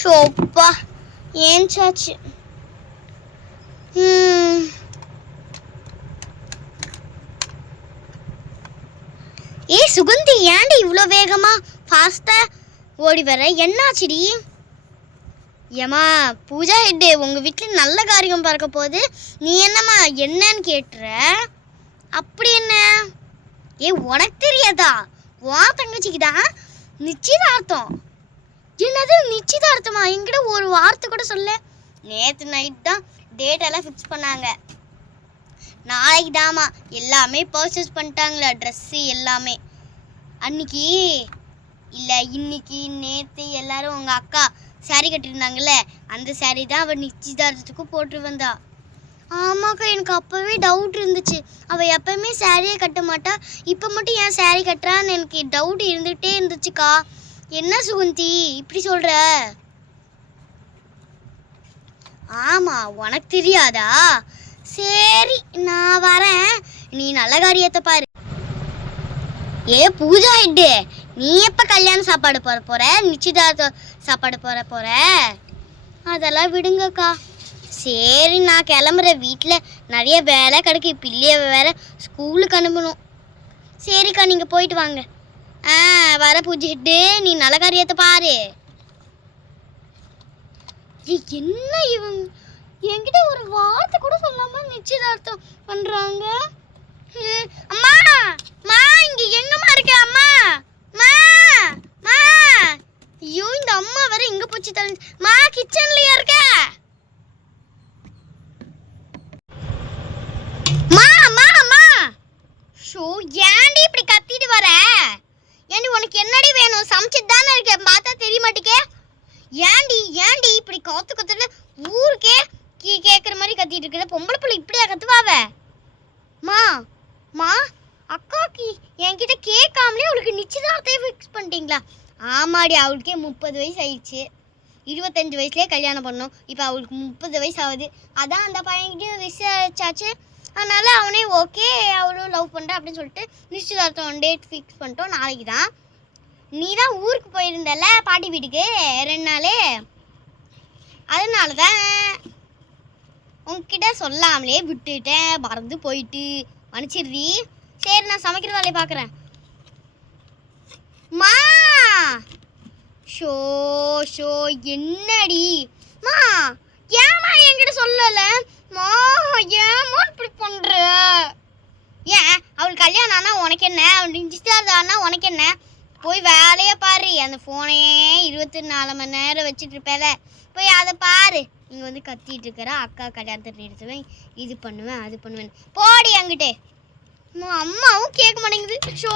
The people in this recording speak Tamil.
ஷோப்பா ஏஞ்சாச்சு. சுகந்தி, ஏன்டி இவ்வளோ வேகமா ஃபாஸ்டா ஓடி வர? என்னாச்சுடி? ஏமா பூஜா ஹெட்டு, உங்கள் வீட்டில் நல்ல காரியம் பார்க்க போகுது, நீ என்னம்மா என்னன்னு கேட்டுற? அப்படி என்ன? உனக்கு தெரியாதா? உன் தங்கச்சிக்கு தான் நிச்சயதார்த்தம். என்னது நிச்சயதார்த்தமா? என்கிட்ட ஒரு வார்த்தை கூட சொல்ல. நேற்று நைட் தான் டேட் எல்லாம் ஃபிக்ஸ் பண்ணாங்க. நாளைக்கு தாமா எல்லாமே பர்ச்சேஸ் பண்ணிட்டாங்களா, ட்ரெஸ்ஸு எல்லாமே. அன்னைக்கு இல்லை இன்னைக்கு நேற்று எல்லாரும் உங்கள் அக்கா சாரீ கட்டியிருந்தாங்கல்ல, அந்த சாரீ தான் அவள் நிச்சயதார்த்தத்துக்கு போட்டு வந்தா. ஆமாக்கா, எனக்கு அப்போவே டவுட் இருந்துச்சு. அவள் எப்போவுமே சாரியே கட்ட மாட்டா, இப்போ மட்டும் ஏன் சாரீ கட்டுறான்னு எனக்கு டவுட் இருந்துகிட்டே இருந்துச்சுக்கா. என்ன சுகந்தி இப்படி சொல்கிற? ஆமாம், உனக்கு தெரியாதா? சரி, நான் வரேன், நீ நல்ல காரியத்தை பாரு. பூஜா ஹெட்டு, நீ எப்போ கல்யாண சாப்பாடு போற நிச்சயதார்த்த சாப்பாடு போற? அதெல்லாம் விடுங்கக்கா. சரி, நான் கிளம்புறேன். வீட்டில் நிறைய வேலை கிடக்கு. பிள்ளைய வேற ஸ்கூலுக்கு அனுப்பணும். சரிக்கா, நீங்கள் போயிட்டு வாங்க. வர பூஜா ஹெட்டு, நீ நல்ல காரியத்தை பாரு. என்ன இவங்க என்கிட்ட ஒரு வார்த்தை கூட சொல்லாம நிச்சயதார்த்தம் பண்றாங்க. அம்மா மா, இங்க எங்கம்மா இருக்க? அம்மா மா மா. ஐயோ, இந்த அம்மா வேற எங்க போச்சு? மா, கிச்சன்லயா இருக்க? மா மா மா. ஷோ, ஏன்டி இப்படி கத்திட்டு வர? ஏண்டி உனக்கு என்னடி வேணும்? சமைச்சிட்டு தானே இருக்க, பார்த்தா தெரிய மாட்டேங்க. ஏண்டி இப்படி கத்துல ஊருக்கே கேட்குற மாதிரி கத்திட்டு இருக்கிற? பொம்பளை பிள்ளை இப்படியா கத்துவாவ? மா மா, அக்காக்கு என்கிட்ட கேட்காமலே அவளுக்கு நிச்சயதார்த்தையே ஃபிக்ஸ் பண்ணிட்டீங்களா? ஆமாடி, அவளுக்கே 30 வயசு ஆயிடுச்சு. 25 வயசுலேயே கல்யாணம் பண்ணோம். இப்போ அவளுக்கு 30 வயசு ஆகுது. அதான் அந்த பையன்கிட்டையும் விசாரிச்சாச்சு. அதனால அவனே ஓகே, அவளும் லவ் பண்ணுறேன் அப்படின்னு சொல்லிட்டு நிச்சயதார்த்தம் டேட் ஃபிக்ஸ் பண்ணிட்டோம். நாளைக்கு தான். நீ தான் ஊருக்கு போயிருந்தல பாட்டி வீட்டுக்கு 2 நாள். அதனால தான் உங்ககிட்ட சொல்லாமலே விட்டுட்டேன், மறந்து போயிட்டு. மன்னிச்சிடுறி. சரி, நான் சமைக்கிற வேலையை பார்க்குறேன். மா ஷோ ஷோ என்னடி மா, ஏமா என்கிட்ட சொல்லலை? மா, ஏமா இப்படி பண்ணுற? ஏன் அவளுக்கு கல்யாணம் ஆனால் உனக்கு என்ன? அவள் நிச்சயதார்த்தம் ஆனால் உனக்கு என்ன? போய் வேலையை பாரு. அந்த ஃபோனையே 24 மணி நேரம் வச்சுட்டு இருப்பேல, போய் அதை பாரு. இங்கே வந்து கத்திட்டு இருக்கிற அக்கா கல்யாணத்தை நிறுத்துவேன், இது பண்ணுவேன் அது பண்ணுவேன். போடி அங்கிட்டே. அம்மாவும் கேட்க மாட்டேங்குது. ஷோ.